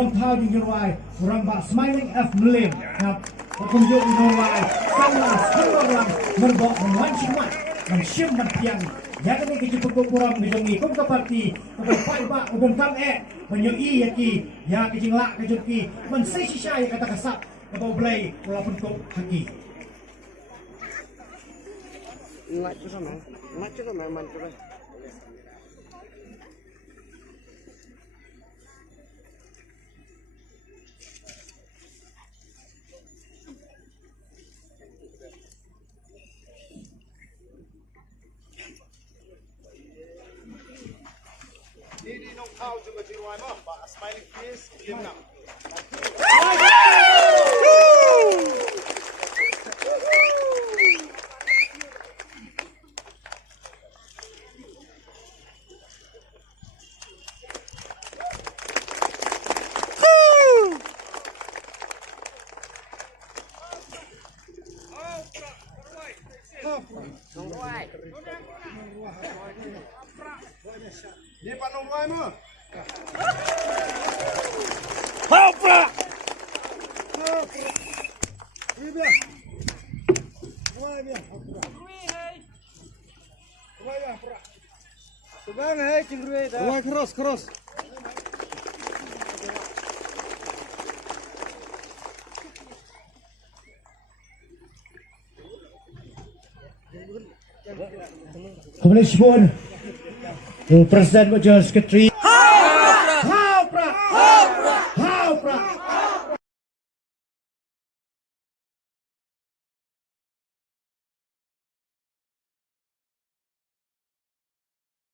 Nongthaw nongrwai ramba smiling F Mlim ครับผมยกนองไว้ตั้งหลักทั้งกำลังมันบอกมันชิมมันเชื่อมมันเพียงอย่างนี้ก็จะเป็นบุรมในตรงนี้ผมก็ปฏิก็ไปไฟบ้าผมทำมันยังอีอย่างกี้อยากจริงละก็จุดกี้มันใส่ชิชายกระตากระสับกระเป๋าเบลย์เราเป็นกบทักกี้Macam mana mantul. Ini Nongthaw juga di rumah mah, Pak Smiling Face, dia nak. Nonggrwai. Dia Pak Nonggrwai mah. Prah! Ini dia. Nonggrwai dia. Nonggrwai dia, prah. Subang hai cingruai dah. Nonggrwai keras. Kemudian Presiden Majlis Sekretari